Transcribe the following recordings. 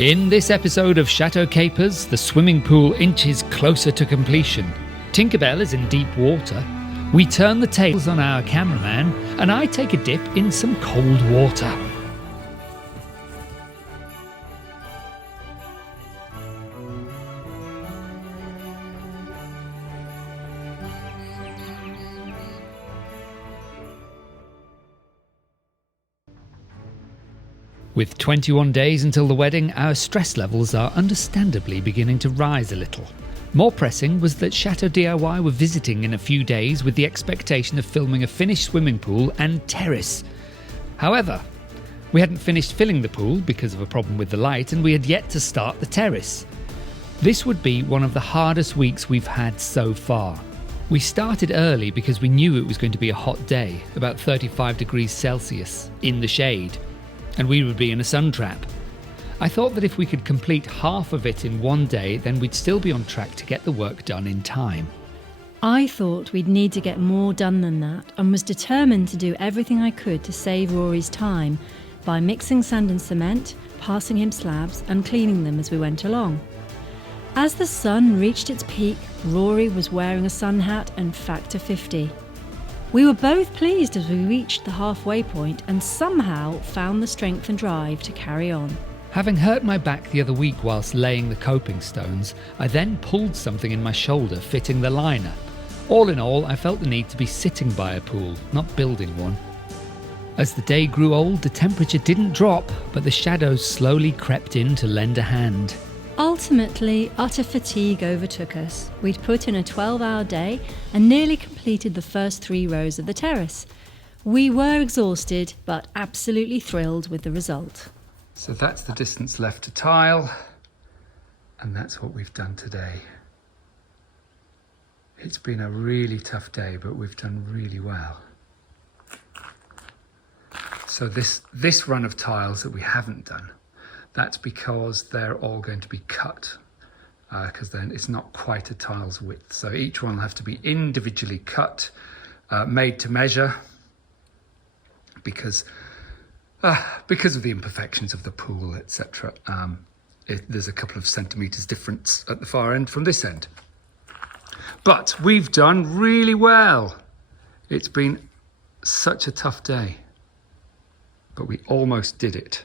In this episode of Chateau Capers, the swimming pool inches closer to completion. Tinkerbell is in deep water. We turn the tables on our cameraman, and I take a dip in some cold water. With 21 days until the wedding, our stress levels are understandably beginning to rise a little. More pressing was that Chateau DIY were visiting in a few days with the expectation of filming a finished swimming pool and terrace. However, we hadn't finished filling the pool because of a problem with the light, and we had yet to start the terrace. This would be one of the hardest weeks we've had so far. We started early because we knew it was going to be a hot day, about 35 degrees Celsius, in the shade, and we would be in a sun trap. I thought that if we could complete half of it in one day, then we'd still be on track to get the work done in time. I thought we'd need to get more done than that, and was determined to do everything I could to save Rory's time by mixing sand and cement, passing him slabs and cleaning them as we went along. As the sun reached its peak, Rory was wearing a sun hat and factor 50. We were both pleased as we reached the halfway point and somehow found the strength and drive to carry on. Having hurt my back the other week whilst laying the coping stones, I then pulled something in my shoulder fitting the liner. All in all, I felt the need to be sitting by a pool, not building one. As the day grew old, the temperature didn't drop, but the shadows slowly crept in to lend a hand. Ultimately, utter fatigue overtook us. We'd put in a 12-hour day and nearly completed the first 3 rows of the terrace. We were exhausted, but absolutely thrilled with the result. So that's the distance left to tile, and that's what we've done today. It's been a really tough day, but we've done really well. So this run of tiles that we haven't done, that's because they're all going to be cut, because then it's not quite a tile's width. So each one will have to be individually cut, made to measure, because of the imperfections of the pool, etc. There's a couple of centimetres difference at the far end from this end. But we've done really well. It's been such a tough day, but we almost did it.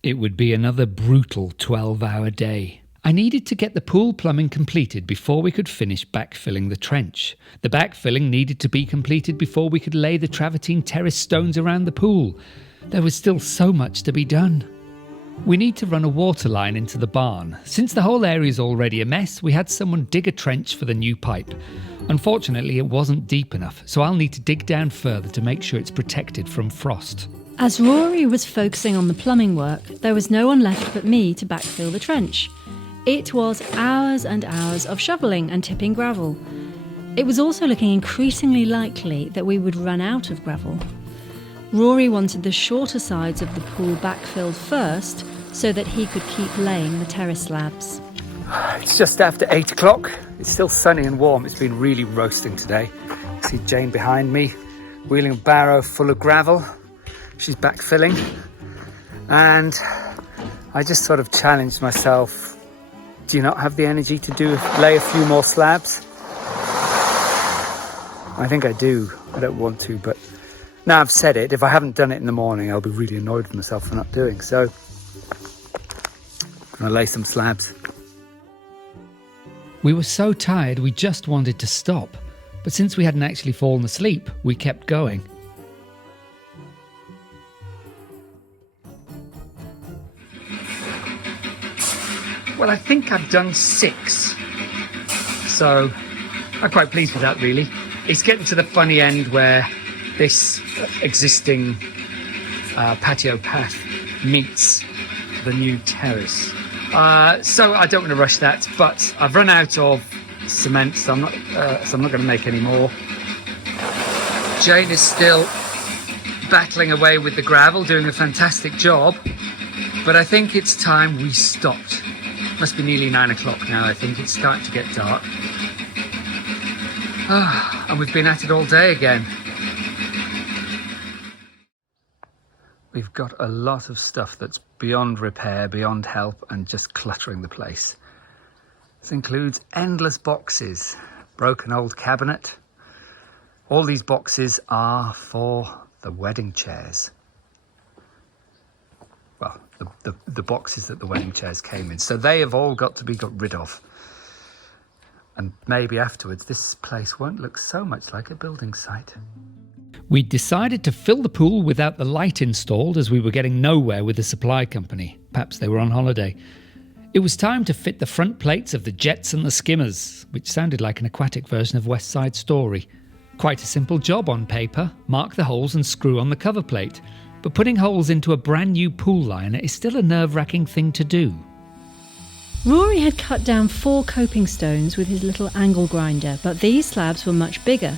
It would be another brutal 12-hour day. I needed to get the pool plumbing completed before we could finish backfilling the trench. The backfilling needed to be completed before we could lay the travertine terrace stones around the pool. There was still so much to be done. We need to run a water line into the barn. Since the whole area is already a mess, we had someone dig a trench for the new pipe. Unfortunately, it wasn't deep enough, so I'll need to dig down further to make sure it's protected from frost. As Rory was focusing on the plumbing work, there was no one left but me to backfill the trench. It was hours and hours of shoveling and tipping gravel. It was also looking increasingly likely that we would run out of gravel. Rory wanted the shorter sides of the pool backfilled first so that he could keep laying the terrace slabs. It's just after 8 o'clock. It's still sunny and warm. It's been really roasting today. See Jane behind me, wheeling a barrow full of gravel. She's backfilling. And I just sort of challenged myself. Do you not have the energy to lay a few more slabs? I think I do. I don't want to, but now I've said it, if I haven't done it in the morning, I'll be really annoyed with myself for not doing. So I'm gonna lay some slabs. We were so tired we just wanted to stop, but since we hadn't actually fallen asleep, we kept going. Well, I think I've done 6, so I'm quite pleased with that, really. It's getting to the funny end where this existing patio path meets the new terrace. So I don't want to rush that, but I've run out of cement, so I'm not going to make any more. Jane is still battling away with the gravel, doing a fantastic job, but I think it's time we stopped. Must be nearly 9 o'clock now. I think it's starting to get dark. And we've been at it all day again. we've got a lot of stuff that's beyond repair, beyond help, and just cluttering the place. This includes endless boxes, broken old cabinet. All these boxes are for the wedding chairs. Well, the boxes that the wedding chairs came in. So they have all got to be got rid of. And maybe afterwards, this place won't look so much like a building site. We decided to fill the pool without the light installed as we were getting nowhere with the supply company. Perhaps they were on holiday. It was time to fit the front plates of the jets and the skimmers, which sounded like an aquatic version of West Side Story. Quite a simple job on paper, mark the holes and screw on the cover plate. But putting holes into a brand new pool liner is still a nerve-wracking thing to do. Rory had cut down 4 coping stones with his little angle grinder, but these slabs were much bigger.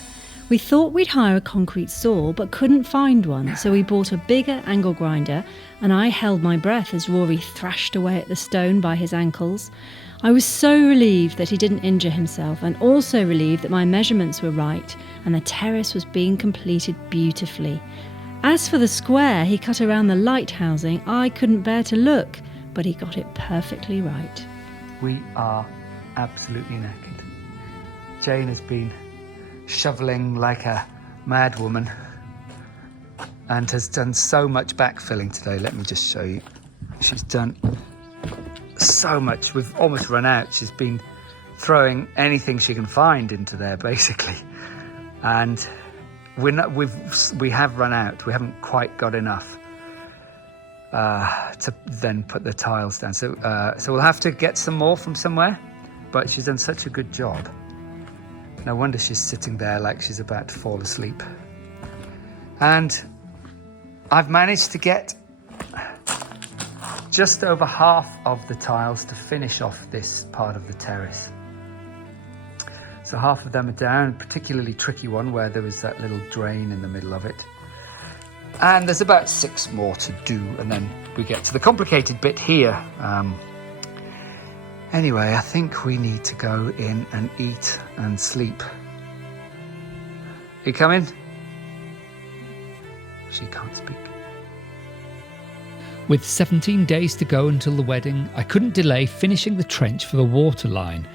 We thought we'd hire a concrete saw, but couldn't find one, so we bought a bigger angle grinder, and I held my breath as Rory thrashed away at the stone by his ankles. I was so relieved that he didn't injure himself, and also relieved that my measurements were right, and the terrace was being completed beautifully. As for the square he cut around the light housing, I couldn't bear to look, but he got it perfectly right. We are absolutely knackered. Jane has been shoveling like a mad woman and has done so much backfilling today. Let me just show you. She's done so much. We've almost run out. She's been throwing anything she can find into there, basically. And we have run out. We haven't quite got enough to then put the tiles down. So we'll have to get some more from somewhere, but she's done such a good job. No wonder she's sitting there like she's about to fall asleep. And I've managed to get just over half of the tiles to finish off this part of the terrace. So half of them are down, a particularly tricky one where there was that little drain in the middle of it. And there's about 6 more to do, and then we get to the complicated bit here. Anyway, I think we need to go in and eat and sleep. You coming? She can't speak. With 17 days to go until the wedding, I couldn't delay finishing the trench for the water line.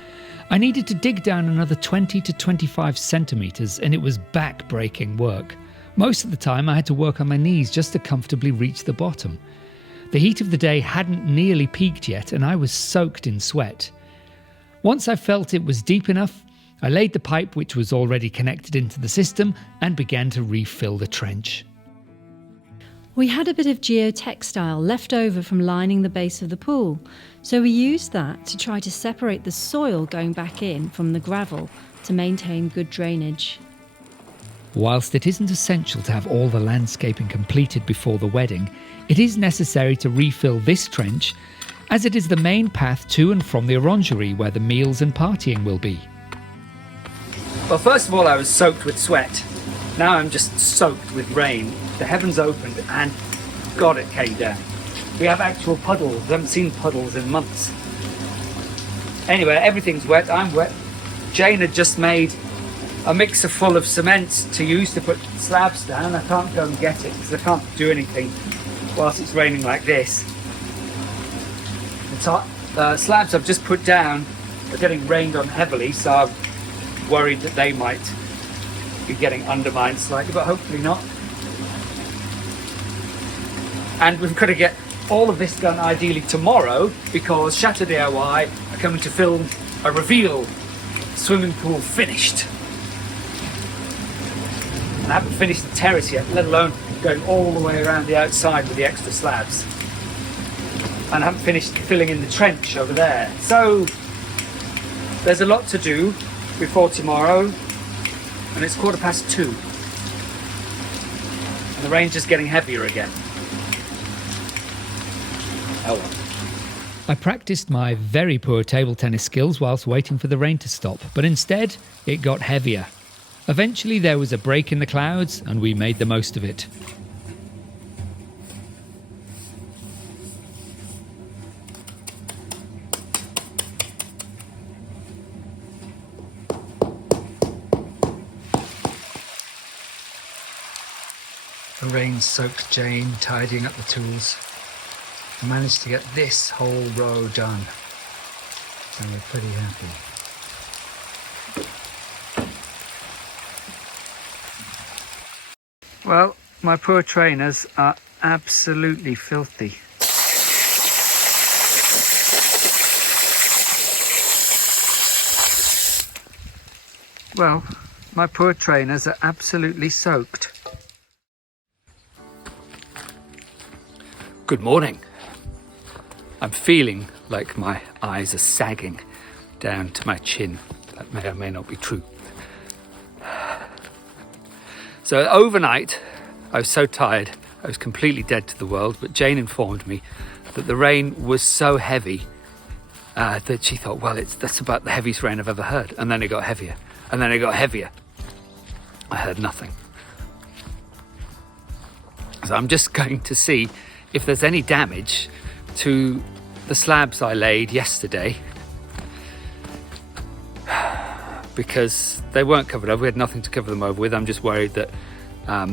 I needed to dig down another 20 to 25 centimetres, and it was back-breaking work. Most of the time I had to work on my knees just to comfortably reach the bottom. The heat of the day hadn't nearly peaked yet, and I was soaked in sweat. Once I felt it was deep enough, I laid the pipe, which was already connected into the system, and began to refill the trench. We had a bit of geotextile left over from lining the base of the pool, so we used that to try to separate the soil going back in from the gravel to maintain good drainage. Whilst it isn't essential to have all the landscaping completed before the wedding, it is necessary to refill this trench, as it is the main path to and from the orangery where the meals and partying will be. Well, first of all, I was soaked with sweat. Now I'm just soaked with rain. The heavens opened and God, it came down. We have actual puddles. I haven't seen puddles in months. Anyway, everything's wet. I'm wet. Jane had just made a mixer full of cement to use to put slabs down. I can't go and get it because I can't do anything whilst it's raining like this. The slabs I've just put down are getting rained on heavily, so I'm worried that they might be getting undermined slightly, but hopefully not. And we've got to get all of this done ideally tomorrow because Chateau are coming to film a reveal swimming pool finished. And I haven't finished the terrace yet, let alone going all the way around the outside with the extra slabs. And I haven't finished filling in the trench over there. So there's a lot to do before tomorrow, and it's 2:15. And the rain's just getting heavier again. Oh well. I practiced my very poor table tennis skills whilst waiting for the rain to stop, but instead it got heavier. Eventually there was a break in the clouds and we made the most of it. The rain soaked Jane tidying up the tools. I managed to get this whole row done, so we're pretty happy. Well, my poor trainers are absolutely filthy. Well, my poor trainers are absolutely soaked. Good morning. I'm feeling like my eyes are sagging down to my chin. That may or may not be true. So overnight, I was so tired, I was completely dead to the world, but Jane informed me that the rain was so heavy that she thought, well, that's about the heaviest rain I've ever heard. And then it got heavier, and then it got heavier. I heard nothing. So I'm just going to see if there's any damage to the slabs I laid yesterday, because they weren't covered over. We had nothing to cover them over with. I'm just worried that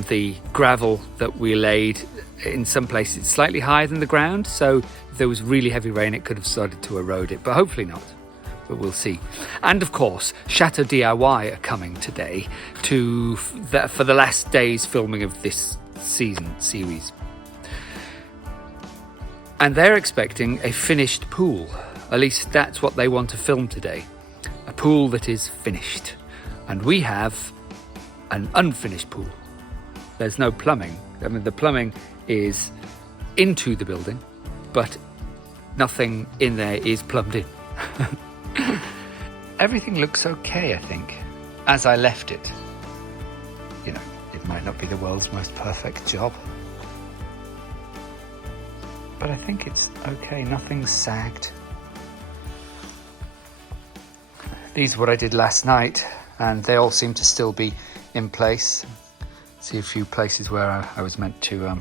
the gravel that we laid in some places is slightly higher than the ground, so if there was really heavy rain it could have started to erode it, but hopefully not, but we'll see. And of course, Chateau DIY are coming today for the last day's filming of this series, and they're expecting a finished pool. At least that's what they want to film today. A pool that is finished. And we have an unfinished pool. There's no plumbing. I mean, the plumbing is into the building, but nothing in there is plumbed in. Everything looks okay, I think, as I left it. You know, it might not be the world's most perfect job, but I think it's okay. Nothing's sagged. These are what I did last night, and they all seem to still be in place. See a few places where I was meant to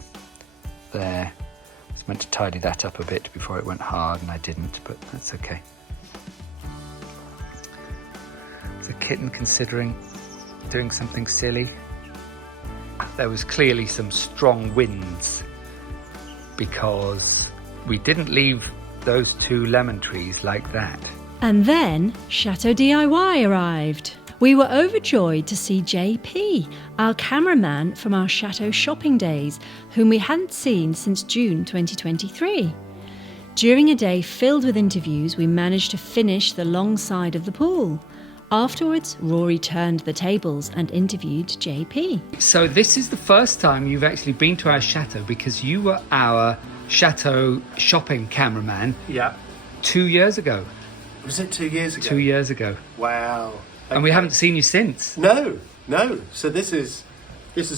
tidy that up a bit before it went hard, and I didn't, but that's okay. Is the kitten considering doing something silly? There was clearly some strong winds because we didn't leave those 2 lemon trees like that. And then Chateau DIY arrived. We were overjoyed to see JP, our cameraman from our Chateau shopping days, whom we hadn't seen since June 2023. During a day filled with interviews, we managed to finish the long side of the pool. Afterwards, Rory turned the tables and interviewed JP. So this is the first time you've actually been to our Chateau, because you were our Chateau shopping cameraman 2 years ago. Was it 2 years ago? 2 years ago. Wow. Okay. And we haven't seen you since. No. So this is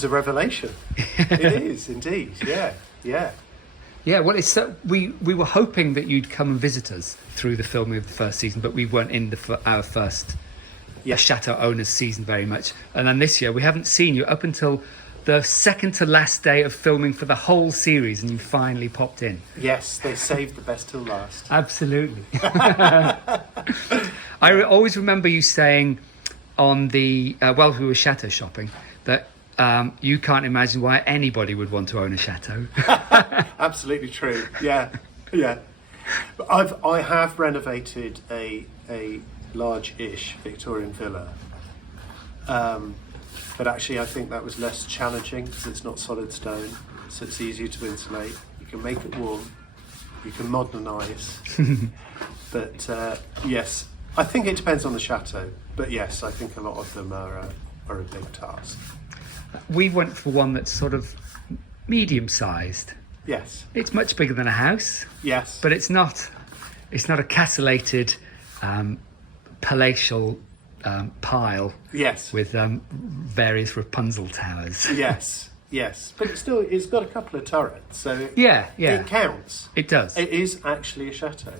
a revelation. It is indeed. Yeah. Well, it's we were hoping that you'd come and visit us through the filming of the first season, but we weren't in our first Chateau owners season very much. And then this year we haven't seen you up until the second to last day of filming for the whole series, and you finally popped in. Yes, they saved the best till last. Absolutely. I always remember you saying on the while we were Chateau shopping that you can't imagine why anybody would want to own a chateau. Absolutely true. Yeah. But I have renovated a large-ish Victorian villa. But actually, I think that was less challenging because it's not solid stone, so it's easier to insulate. You can make it warm, you can modernise. But yes, I think it depends on the chateau. But yes, I think a lot of them are a big task. We went for one that's sort of medium-sized. Yes. It's much bigger than a house. Yes. But it's not a castellated, palatial pile. Yes. With various Rapunzel towers. Yes. But it's got a couple of turrets, so yeah. It counts. It does. It is actually a chateau.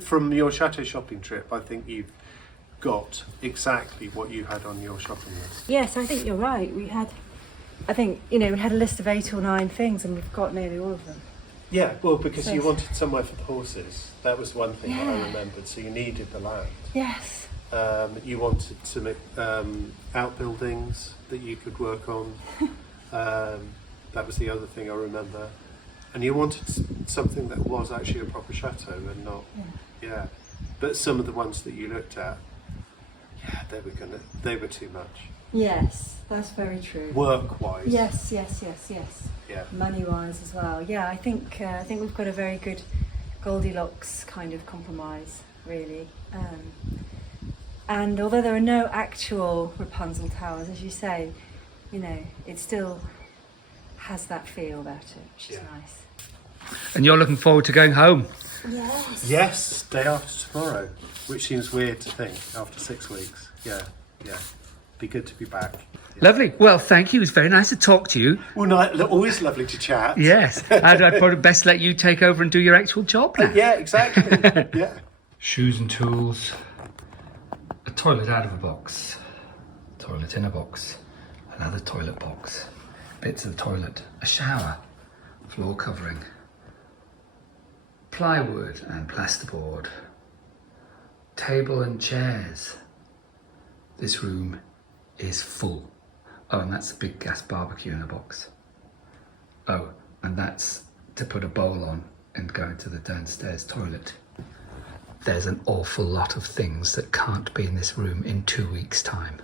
From your chateau shopping trip, I think you've got exactly what you had on your shopping list. Yes, I think you're right. We had a list of 8 or 9 things, and we've got nearly all of them. Yeah, well, because you wanted somewhere for the horses. That was one thing that I remembered. So you needed the land. Yes. You wanted some outbuildings that you could work on. That was the other thing I remember. And you wanted something that was actually a proper chateau and not, yeah. But some of the ones that you looked at, yeah, they were too much. Yes, that's very true. Work-wise. Yes. Yeah. Money-wise as well. Yeah, I think we've got a very good Goldilocks kind of compromise, really. And although there are no actual Rapunzel towers, as you say, you know, it still has that feel about it, which is nice. And you're looking forward to going home? Yes. Yes, day after tomorrow, which seems weird to think after 6 weeks. Yeah. Be good to be back. Yeah. Lovely. Well, thank you. It was very nice to talk to you. Well, no, always lovely to chat. Yes. And I'd probably best let you take over and do your actual job now. Yeah, exactly. Yeah. Shoes and tools. A toilet out of a box. Toilet in a box. Another toilet box. Bits of the toilet. A shower. Floor covering. Plywood and plasterboard. Table and chairs. This room is full. Oh, and that's a big gas barbecue in a box. Oh, and that's to put a bowl on and go into the downstairs toilet. There's an awful lot of things that can't be in this room in 2 weeks' time.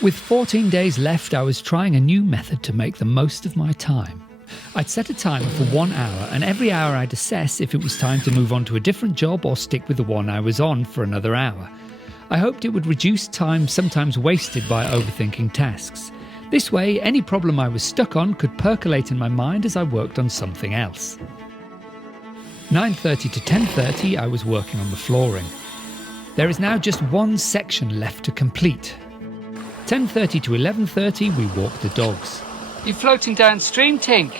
With 14 days left, I was trying a new method to make the most of my time. I'd set a timer for 1 hour, and every hour I'd assess if it was time to move on to a different job or stick with the one I was on for another hour. I hoped it would reduce time sometimes wasted by overthinking tasks. This way, any problem I was stuck on could percolate in my mind as I worked on something else. 9:30 to 10:30, I was working on the flooring. There is now just one section left to complete. 10:30 to 11:30, we walked the dogs. You're floating downstream, Tink.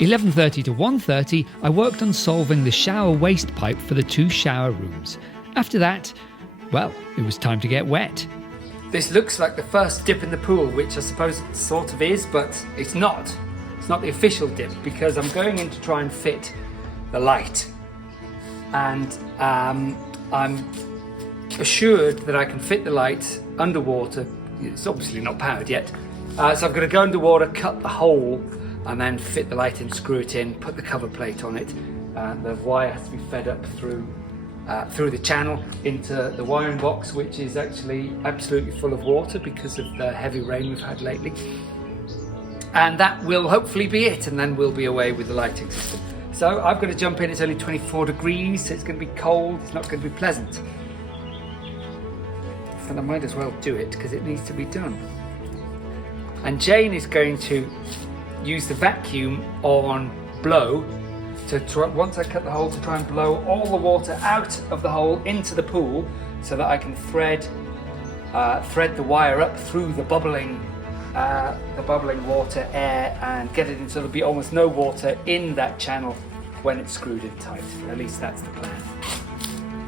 11:30 to 1:30, I worked on solving the shower waste pipe for the 2 shower rooms. After that, well, it was time to get wet. This looks like the first dip in the pool, which I suppose it sort of is, but it's not. It's not the official dip because I'm going in to try and fit the light. And I'm assured that I can fit the light underwater. It's obviously not powered yet. So I've got to go underwater, cut the hole, and then fit the light in, screw it in, put the cover plate on it. The wire has to be fed up through the channel into the wiring box, which is actually absolutely full of water because of the heavy rain we've had lately. And that will hopefully be it, and then we'll be away with the lighting system. So I've got to jump in. It's only 24 degrees, so it's going to be cold. It's not going to be pleasant. And I might as well do it because it needs to be done. And Jane is going to use the vacuum on blow to try, once I cut the hole, to try and blow all the water out of the hole into the pool so that I can thread the wire up through the bubbling water air and get it in so there'll be almost no water in that channel when it's screwed in tight. At least that's the plan.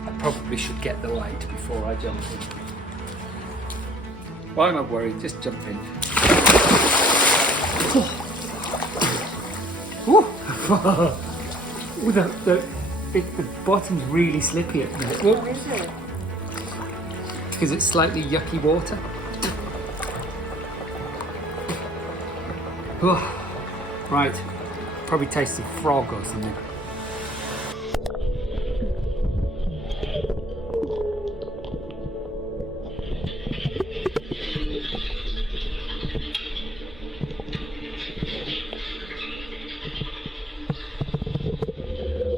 I probably should get the light before I jump in. Why am I worried? Just jump in. Ooh, the bottom's really slippy at the minute. What is it? Because it's slightly yucky water. Right, probably tastes of frog or something.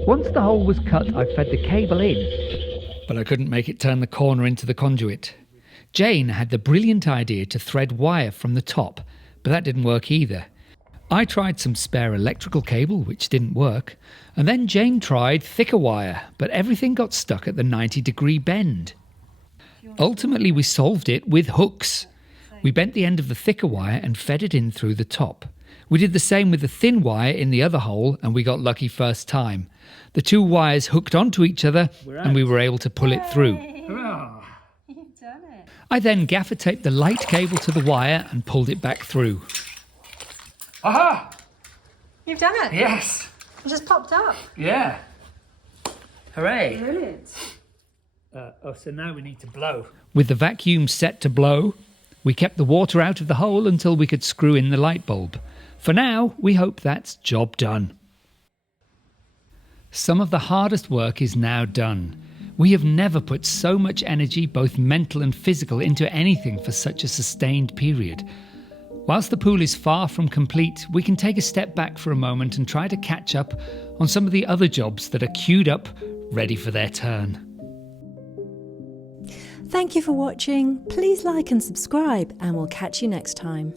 Once the hole was cut, I fed the cable in, but I couldn't make it turn the corner into the conduit. Jane had the brilliant idea to thread wire from the top, but that didn't work either. I tried some spare electrical cable, which didn't work, and then Jane tried thicker wire, but everything got stuck at the 90-degree bend. Ultimately, we solved it with hooks. We bent the end of the thicker wire and fed it in through the top. We did the same with the thin wire in the other hole, and we got lucky first time. The 2 wires hooked onto each other, and we were able to pull it through. You've done it. I then gaffer taped the light cable to the wire and pulled it back through. Aha! You've done it. Yes! It just popped up. Yeah! Hooray! Brilliant. So now we need to blow. With the vacuum set to blow, we kept the water out of the hole until we could screw in the light bulb. For now, we hope that's job done. Some of the hardest work is now done. We have never put so much energy, both mental and physical, into anything for such a sustained period. Whilst the pool is far from complete, we can take a step back for a moment and try to catch up on some of the other jobs that are queued up, ready for their turn. Thank you for watching. Please like and subscribe, and we'll catch you next time.